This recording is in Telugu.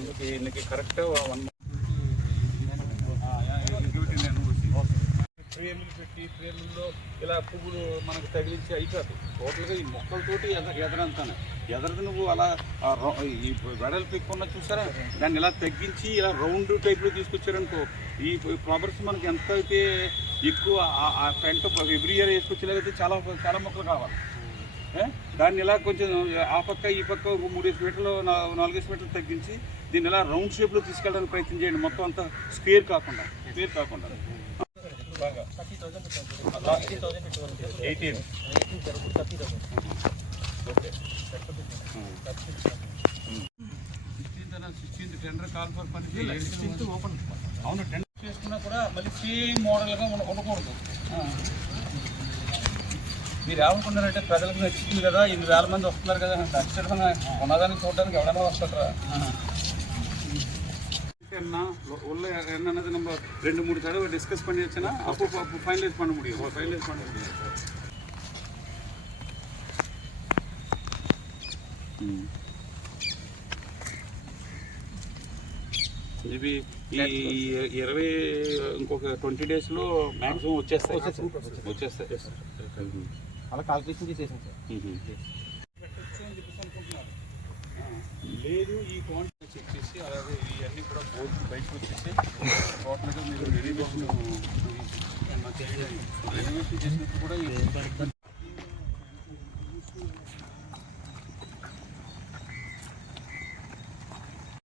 இன்னைக்கு కరెక్ట్ వన్ ఫ్రేములు పెట్టి ఫ్రేముల్లో ఇలా పువ్వులు మనకు తగిలించి అయిపోతాయి టోటల్గా ఈ మొక్కలతోటి ఎద ఎదరంతాను ఎదరది నువ్వు అలా ఆ రౌ- ఈ వెడల్పు ఎక్కువ ఉన్న చూసారా దాన్ని ఇలా తగ్గించి ఇలా రౌండ్ టైప్లో తీసుకొచ్చారనుకో ఈ ఫ్లవర్స్ మనకి ఎంత అయితే ఎక్కువ ఆ- ఆ పెంట ఎవ్రీ ఇయర్ వేసుకొచ్చేలాగైతే చాలా చాలా మొక్కలు కావాలి ఏ? దాన్ని ఇలా కొంచెం ఆ పక్క ఈ పక్క ఒక మూడేసి మీటర్లు నాలుగేసి మీటర్లు తగ్గించి దీన్ని ఇలా రౌండ్ షేప్లో తీసుకెళ్ళడానికి ప్రయత్నం చేయండి. మొత్తం అంతా స్క్వేర్ కాకుండా స్క్వేర్ కాకుండా. బాగా. ఎయిటీన్. అవును. టెండర్ చేసుకున్నా కూడా మళ్ళీ సేమ్ మోడల్గా ఉండ- ఉండకూడదు. మీరు ఏమనుకున్నారంటే ప్రజలకు నచ్చుతుంది కదా ఇన్ని వేల మంది వస్తున్నారు కదా నచ్చడం ఉన్నదాన్ని చూడడానికి ఎవరైనా వస్తారా என்ன உள்ள என்னது நம்ம ரெண்டு மூணு தடவை டிஸ்கஸ் பண்ணி வச்சோன்னா அப்போ அப்போ ஃபைனலைஸ் பண்ண முடியும் ஃபைனலைஸ் பண்ண முடியும் ఇవి ఈ ఇరవై ఇంకొక ట్వంటీ డేస్లో మ్యాక్సిమం వచ్చేస్తాయి వచ్చేస్తాయి అలా కాల్కులేషన్ చేసేసాం సార్. లేదు ఈ క్వాంటిటీ చెక్ చేసి అలాగే ఇవన్నీ కూడా బోర్డు బయటకు వచ్చేసి టోటల్గా మీరు రెనోవేషన్ రెనోవేషన్ చేసినప్పుడు కూడా ఈ